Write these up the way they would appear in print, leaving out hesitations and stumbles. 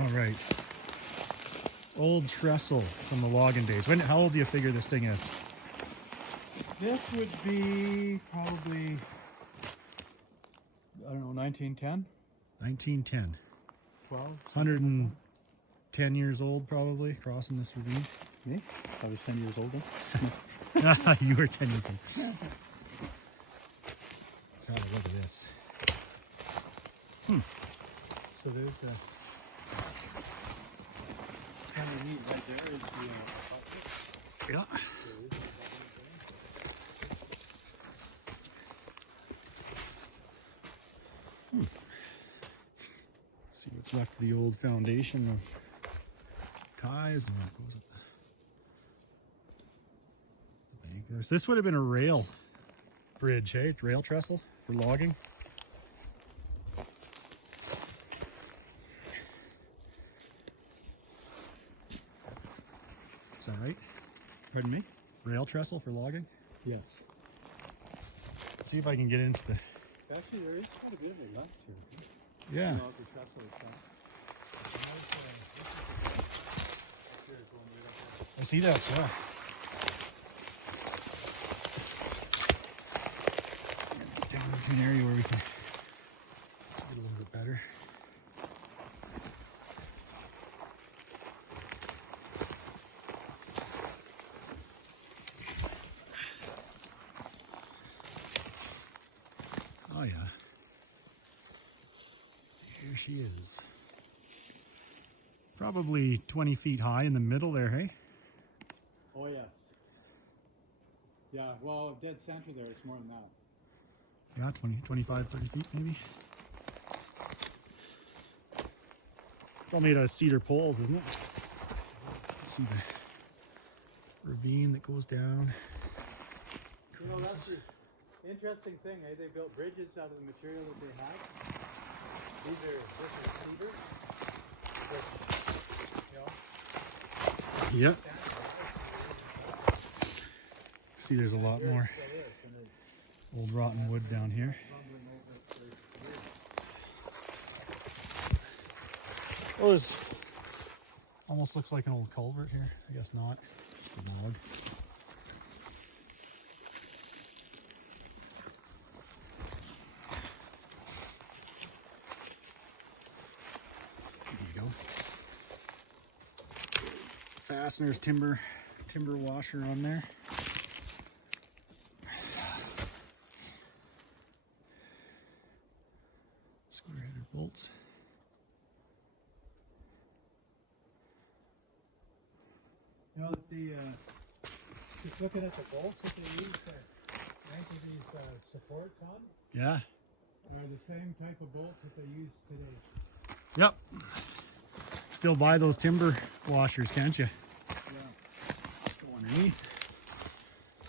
All right. Old trestle from the logging days. How old do you figure this thing is? This would be probably, I don't know, 1910? 1910. 12? 110 years old probably, crossing this ravine. Me? I was 10 years old then. You were 10 years old. Let's have a look at this. So there's a kind of neat right there is the Yeah. See what's left of the old foundation of ties, and that goes up the bank there. So this would have been a rail bridge, hey? Rail trestle for logging. Is that right? Pardon me? Rail trestle for logging? Yes. Let's see if I can get into the... Actually, there is quite a bit of it left here. Yeah. I see that, yeah. Get down into an area where we can see it a little bit better. Oh yeah. Here she is. Probably 20 feet high in the middle there, hey? Oh, yes. Yeah, well, dead center there, it's more than that. Yeah, 20, 25, 30 feet maybe. It's all made out of cedar poles, isn't it? See the ravine that goes down. You know, that's the interesting thing, eh? They built bridges out of the material that they had. This is cedar, which, you know. Yep. See, there's a lot more old rotten wood down here. Oh, this almost looks like an old culvert here. I guess not. Just a log. There you go. Fasteners, timber washer on there. Square-headed bolts. You know, just looking at the bolts that they use to anchor these supports on, Yeah. are the same type of bolts that they use today. Yep. Still buy those timber washers, can't you? Yeah. Go underneath. A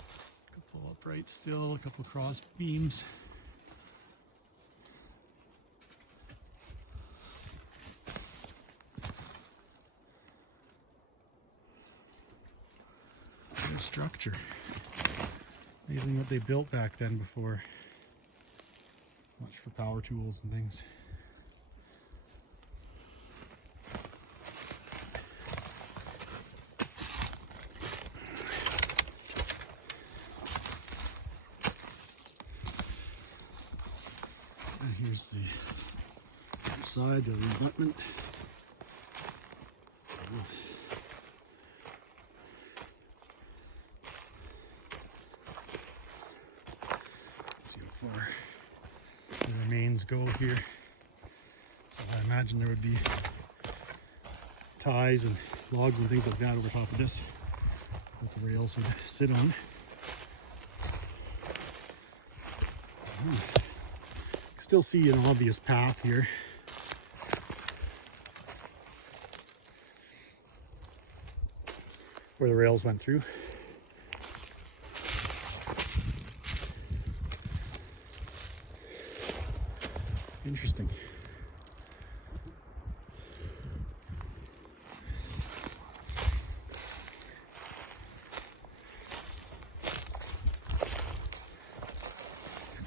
couple uprights still, a couple cross beams. What a structure. Amazing what they built back then before much for power tools and things. And here's the other side, the rebutment. Let's see how far the remains go here. So I imagine there would be ties and logs and things like that over top of this that the rails would sit on. Still see an obvious path here. Where the rails went through. Interesting.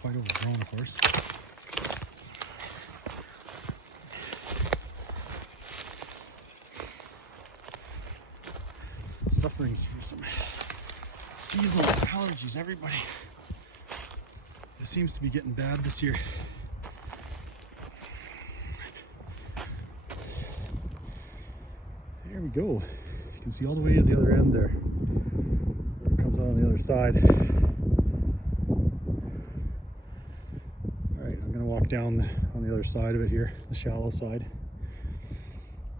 Quite overgrown, of course. suffering through some seasonal allergies. Everybody, it seems to be getting bad this year. There we go. You can see all the way to the other end there, where it comes out on the other side. All right, I'm gonna walk down on the other side of it here, the shallow side.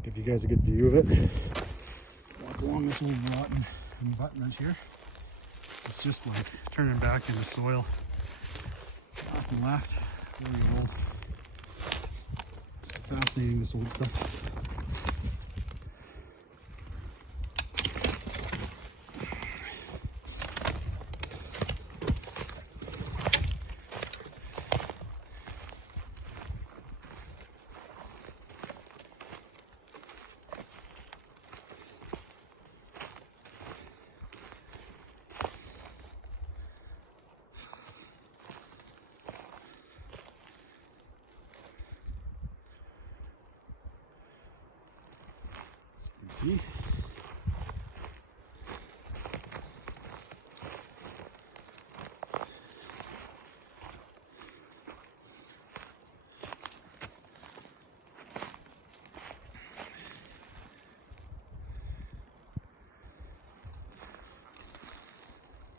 Give you guys a good view of it. Walk along this old rotten abutment here. It's just like turning back into soil. Nothing left. Really old. It's fascinating, this old stuff. See?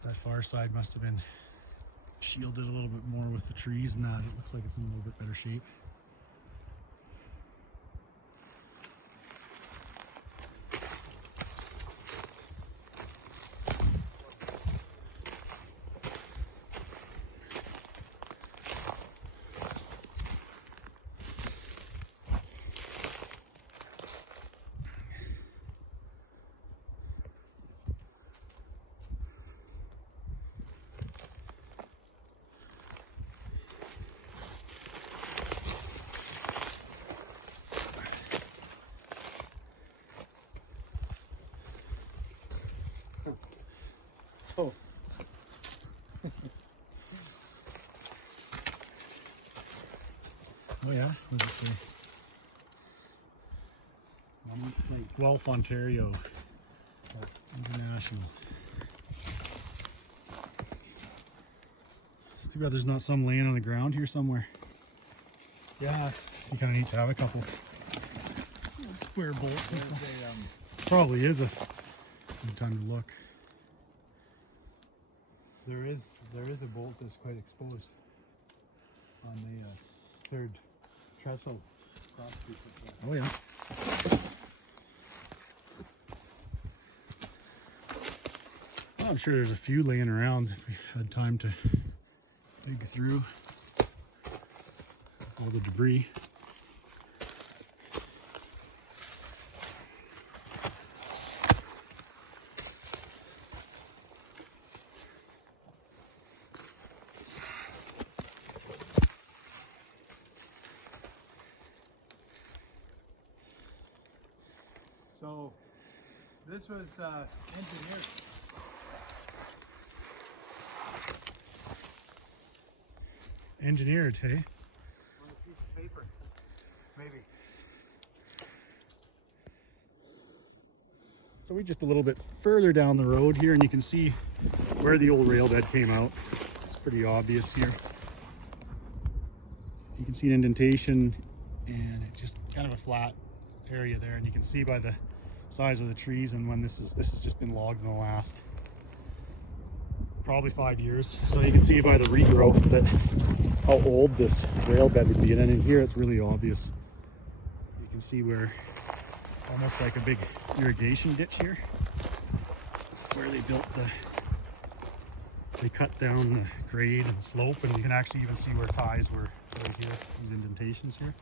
That far side must have been shielded a little bit more with the trees and that. It looks like it's in a little bit better shape. Oh. Oh yeah, what does it say? Like Guelph, Ontario International. It's too bad there's not some laying on the ground here somewhere. Yeah. You kind of need to have a couple square bolts and stuff. Probably is a good time to look. There is a bolt that's quite exposed on the third trestle cross piece. Oh yeah. Well, I'm sure there's a few laying around if we had time to dig through all the debris. So this was engineered. Engineered, hey? On a piece of paper, maybe. So we're just a little bit further down the road here, and you can see where the old rail bed came out. It's pretty obvious here. You can see an indentation and just kind of a flat area there, and you can see by the size of the trees and when this has just been logged in the last probably 5 years. So you can see by the regrowth that how old this rail bed would be, and then in here it's really obvious. You can see where almost like a big irrigation ditch here, where they built they cut down the grade and slope, and you can actually even see where ties were right here, these indentations here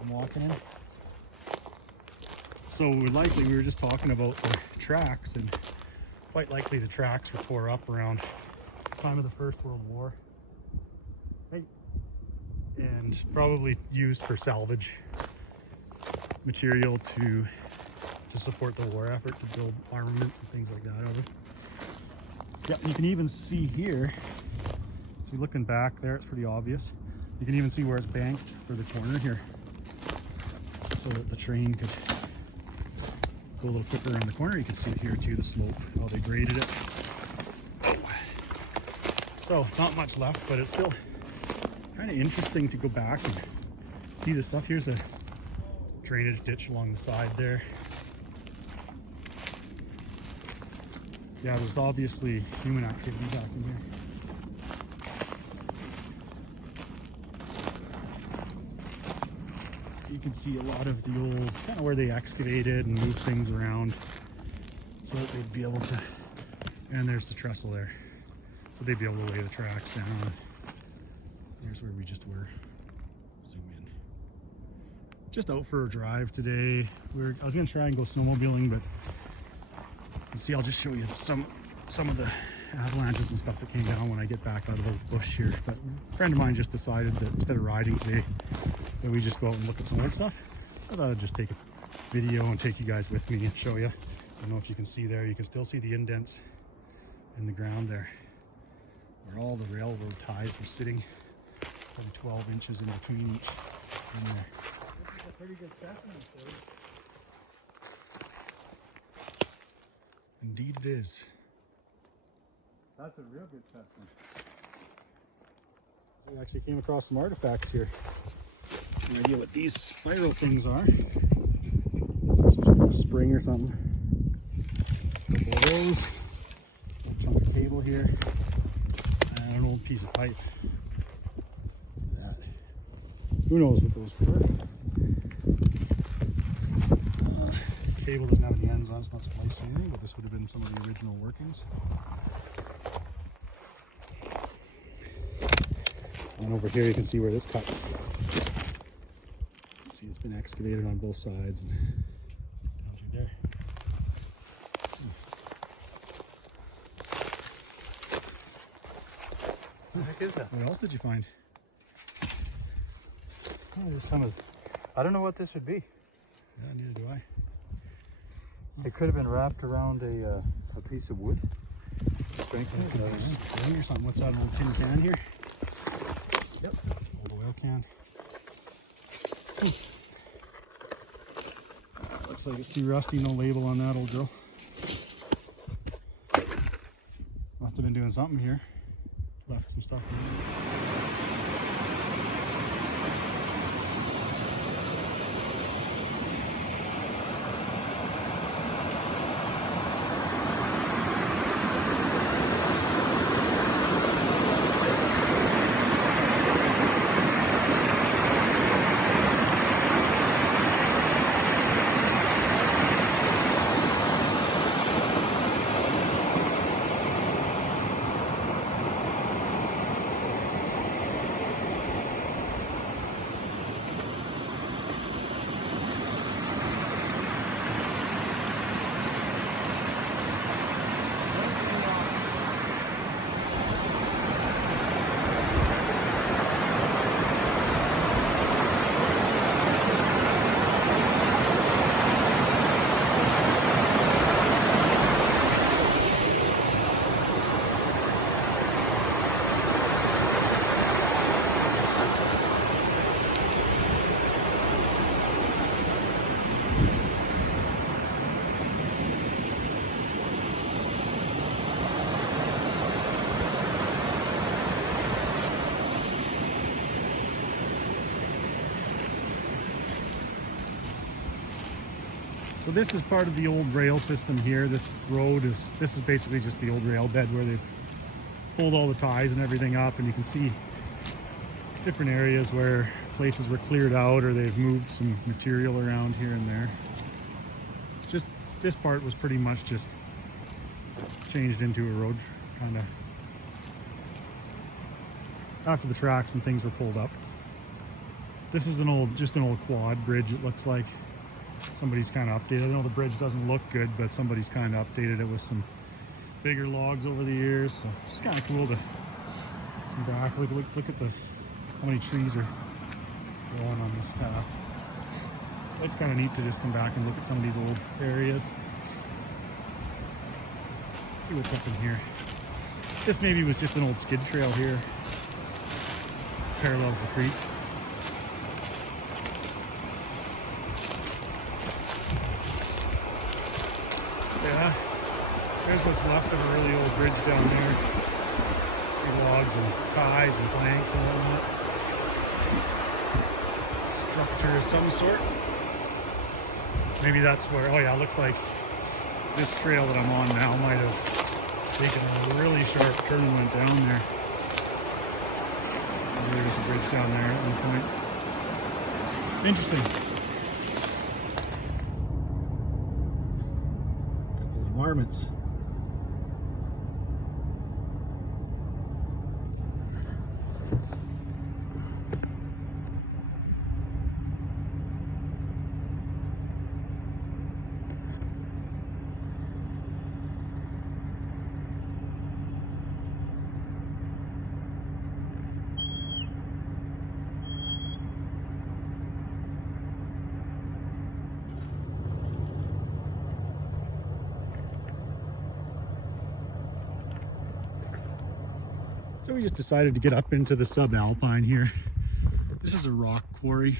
I'm walking in. So we were just talking about the tracks, and quite likely the tracks were tore up around the time of the First World War. Hey. And probably used for salvage material to support the war effort, to build armaments and things like that out of it. Yeah, you can even see here, so looking back there, it's pretty obvious. You can even see where it's banked for the corner here, so that the train could go a little quicker around the corner, you can see it here too, the slope, how they graded it. So not much left, but it's still kind of interesting to go back and see the stuff. Here's a drainage ditch along the side there. Yeah, there's obviously human activity back in here. You can see a lot of the old, kind of where they excavated and moved things around so that they'd be able to, and there's the trestle there. So they'd be able to lay the tracks down. Here's where we just were. Zoom in. Just out for a drive today. I was gonna try and go snowmobiling, but you can see, I'll just show you some of the avalanches and stuff that came down when I get back out of the bush here. But a friend of mine just decided that instead of riding today, that we just go out and look at some old stuff. So I thought I'd just take a video and take you guys with me and show you. I don't know if you can see there, you can still see the indents in the ground there, where all the railroad ties were sitting, probably 12 inches in between each in there. This is a pretty good specimen for you. Indeed it is. That's a real good specimen. I actually came across some artifacts here. No idea what these spiral things are. A spring or something. A couple of those. A chunk of cable here. And an old piece of pipe. That. Who knows what those were? Cable doesn't have any ends on, it's not spliced or anything, but this would have been some of the original workings. And over here you can see where this cut. See, it's been excavated on both sides. And tells you there. What the heck is that? What else did you find? Oh, there's some of, I don't know what this would be. Yeah, neither do I. It could have been wrapped around a piece of wood. Thanks. It could be a spring or something. What's that, an old tin can here? Yep. Old oil can. Looks like it's too rusty, no label on that old girl. Must have been doing something here. Left some stuff behind. So this is part of the old rail system here. This is basically just the old rail bed where they've pulled all the ties and everything up, and you can see different areas where places were cleared out or they've moved some material around here and there. Just this part was pretty much just changed into a road, kind of after the tracks and things were pulled up. This is just an old quad bridge, it looks like. Somebody's kind of updated. I know the bridge doesn't look good, but somebody's kind of updated it with some bigger logs over the years. So it's just kind of cool to come back. Look at how many trees are growing on this path. It's kind of neat to just come back and look at some of these old areas. Let's see what's up in here. This maybe was just an old skid trail here. Parallels the creek. Yeah, there's what's left of a really old bridge down there. See logs and ties and planks and whatnot. Structure of some sort. Maybe that's where, oh yeah, it looks like this trail that I'm on now might have taken a really sharp turn and went down there. There's a bridge down there at one point. Interesting. Couple of marmots. So we just decided to get up into the subalpine here. This is a rock quarry.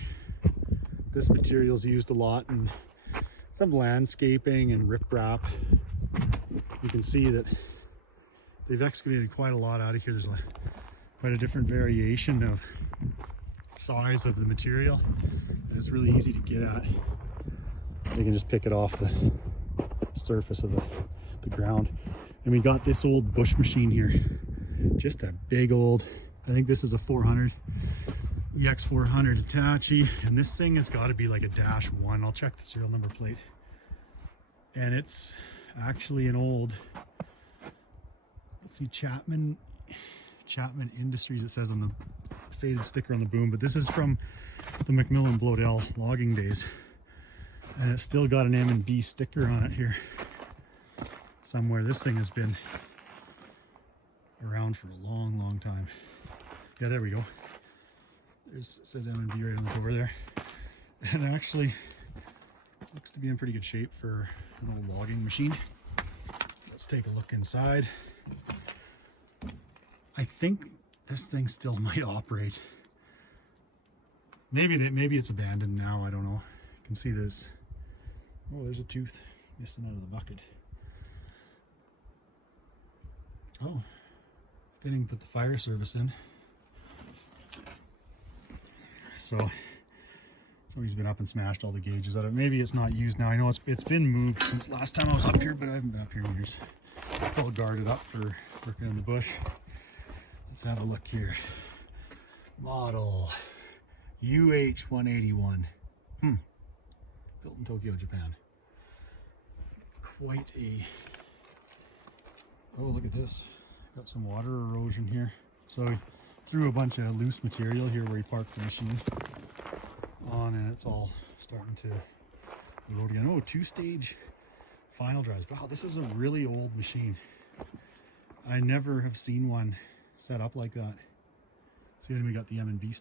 This material's used a lot in some landscaping and riprap. You can see that they've excavated quite a lot out of here. There's quite a different variation of size of the material, and it's really easy to get at. They can just pick it off the surface of the ground. And we got this old bush machine here. Just a big old, I think this is a 400, EX 400 Hitachi, and this thing has got to be like a -1. I'll check the serial number plate. And it's actually an old, let's see, Chapman Industries, it says on the faded sticker on the boom, but this is from the McMillan Bloedel logging days. And it's still got an M&B sticker on it here somewhere. This thing has been around for a long time. Yeah, there we go. It says M&B right on the door there. And actually looks to be in pretty good shape for an old logging machine. Let's take a look inside. I think this thing still might operate. Maybe it's abandoned now, I don't know. You can see this. Oh, there's a tooth missing out of the bucket. Oh, they didn't put the fire service in. So somebody's been up and smashed all the gauges out of it. Maybe it's not used now. I know it's been moved since last time I was up here, but I haven't been up here in years. It's all guarded up for working in the bush. Let's have a look here. Model UH-181. Built in Tokyo, Japan. Quite a... Oh, look at this. Got some water erosion here. So we threw a bunch of loose material here where he parked the machine on, and it's all starting to erode again. Oh, 2-stage final drives. Wow, this is a really old machine. I never have seen one set up like that. See, we got the M&B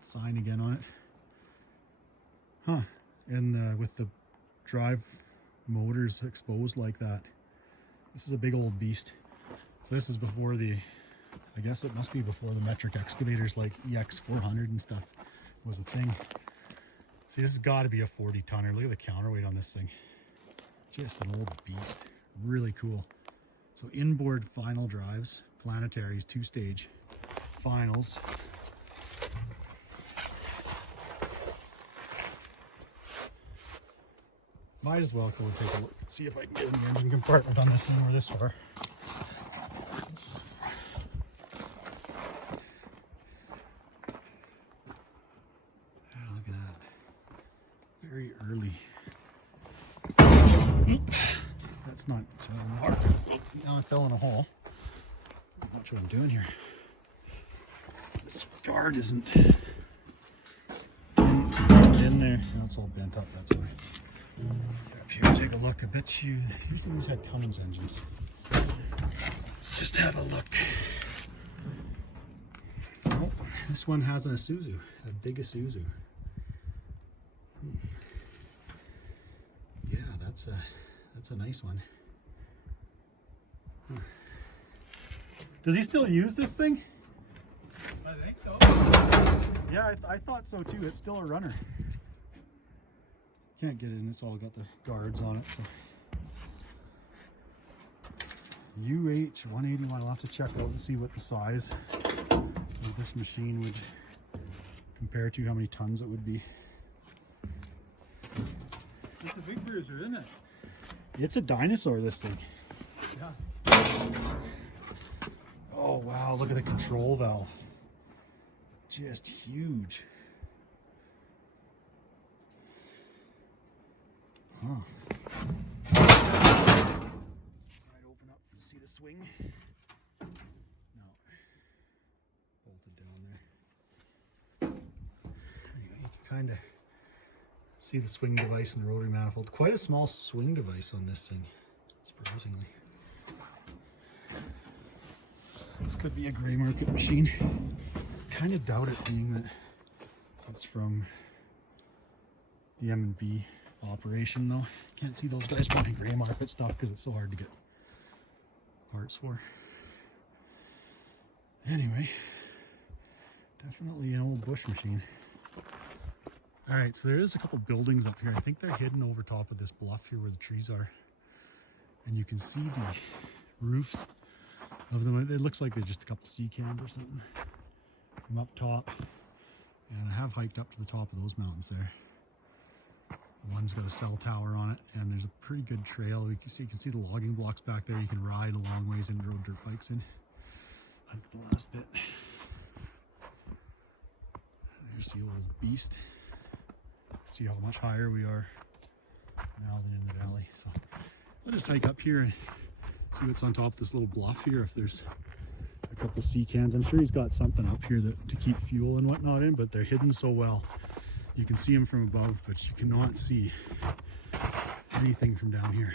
sign again on it. Huh. And with the drive motors exposed like that. This is a big old beast. So this is before the, I guess it must be before the metric excavators like EX 400 and stuff was a thing. See, this has got to be a 40 tonner. Look at the counterweight on this thing. Just an old beast. Really cool. So inboard final drives, planetaries, 2-stage finals. Might as well go and take a look, see if I can get in the engine compartment on this thing. We're this far. Oh, look at that. Very early. That's not hard. Now I fell in a hole. I'm not sure what I'm doing here. This guard isn't in there. Now it's all bent up, that's why. Up here, take a look. I bet you, usually these had Cummins engines. Let's just have a look. Oh, this one has an Isuzu, a big Isuzu. Yeah, that's a nice one. Huh. Does he still use this thing? I think so. Yeah, I thought so too. It's still a runner. Can't get in, it's all got the guards on it, so UH181. I'll have to check out and see what the size of this machine would compare to, how many tons it would be. It's a big bruiser, isn't it? It's a dinosaur, this thing. Yeah. Oh wow, look at the control valve. Just huge. Huh. Side open up to see the swing. No. Bolted down there. Anyway, you can kind of see the swing device and the rotary manifold. Quite a small swing device on this thing, surprisingly. This could be a gray market machine. Kind of doubt it, being that it's from the M&B operation, though. Can't see those guys buying gray market stuff because it's so hard to get parts for. Anyway, definitely an old bush machine. All right, so there is a couple buildings up here. I think they're hidden over top of this bluff here where the trees are, and you can see the roofs of them. It looks like they're just a couple sea cans or something from up top. And I have hiked up to the top of those mountains there. One's got a cell tower on it, and there's a pretty good trail. You can see the logging blocks back there. You can ride a long ways and road dirt bikes in. Hike the last bit. There's the old beast. See how much higher we are now than in the valley. So I'll just hike up here and see what's on top of this little bluff here. If there's a couple sea cans, I'm sure he's got something up here that to keep fuel and whatnot in, but they're hidden so well. You can see them from above, but you cannot see anything from down here.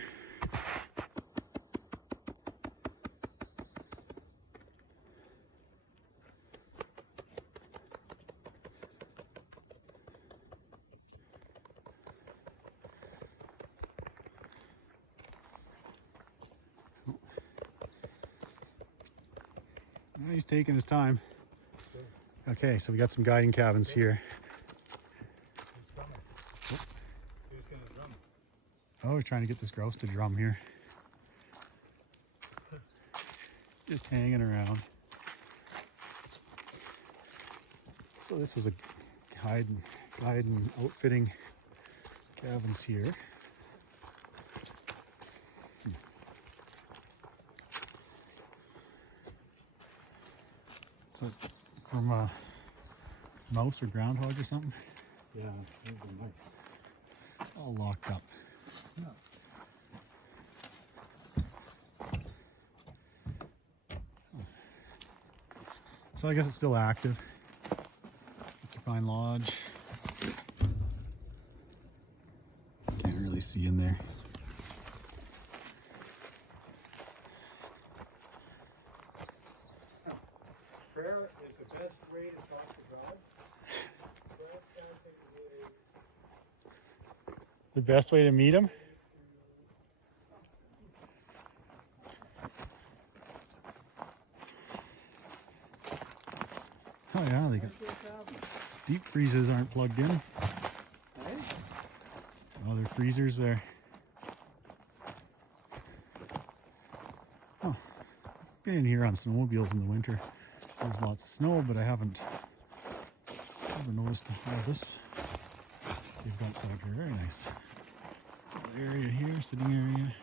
Well, he's taking his time. Okay, so we got some guiding cabins here. Oh, we're trying to get this grouse to drum here. Just hanging around. So this was a guide and outfitting cabins here. It's from a mouse or groundhog or something. Yeah, those are nice. All locked up. Yeah. So I guess it's still active. Porcupine Lodge. Can't really see in there. Prayer is the best way to talk to God. The best way to meet him? Oh yeah, they got deep freezers aren't plugged in. Oh, they're freezers there. Oh, been in here on snowmobiles in the winter. There's lots of snow, but I haven't ever noticed all this. They've got set up here, very nice. Little area here, sitting area,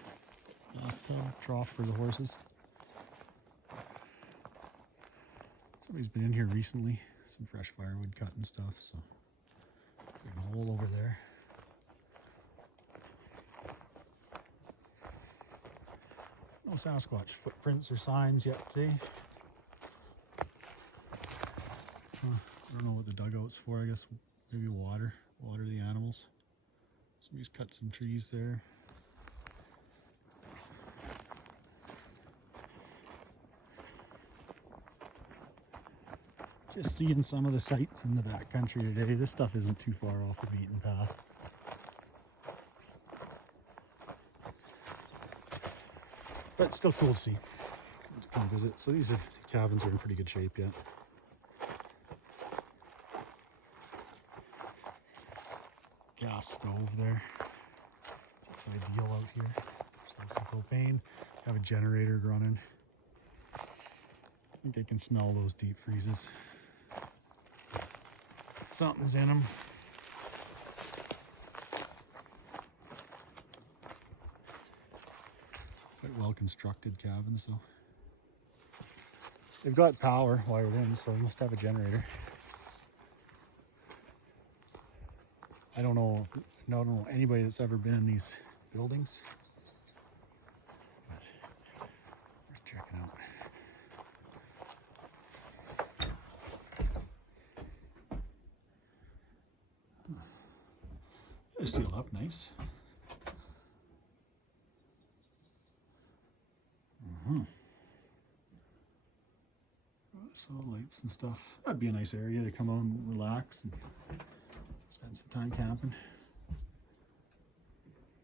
bathtub, trough for the horses. Somebody's been in here recently, some fresh firewood cut and stuff, so there's a hole over there. No Sasquatch footprints or signs yet today. I don't know what the dugout's for, I guess maybe water the animals. Somebody's cut some trees there. Just seeing some of the sights in the backcountry today. This stuff isn't too far off the beaten path. But it's still cool to see. To come visit. So these cabins are in pretty good shape yet. Gas stove there. It's ideal out here. There's Some propane. Have a generator running. I think I can smell those deep freezes. Something's in them. Quite well constructed cabin, so they've got power wired in, so they must have a generator. I don't know anybody that's ever been in these buildings, but worth checking out. They're sealed up nice. So lights and stuff. That'd be a nice area to come out and relax and spend some time camping.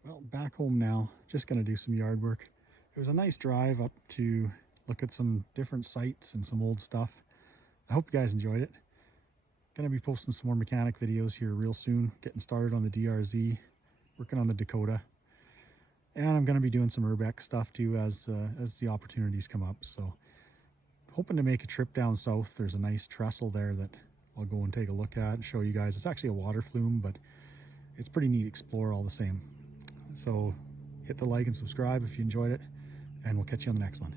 Well, back home now, just gonna do some yard work. It was a nice drive up to look at some different sites and some old stuff. I hope you guys enjoyed it. Gonna be posting some more mechanic videos here real soon, getting started on the DRZ, working on the Dakota. And I'm gonna be doing some Urbex stuff too as the opportunities come up. So hoping to make a trip down south. There's a nice trestle there that I'll go and take a look at and show you guys. It's actually a water flume, but it's pretty neat to explore all the same. So hit the like and subscribe if you enjoyed it, and we'll catch you on the next one.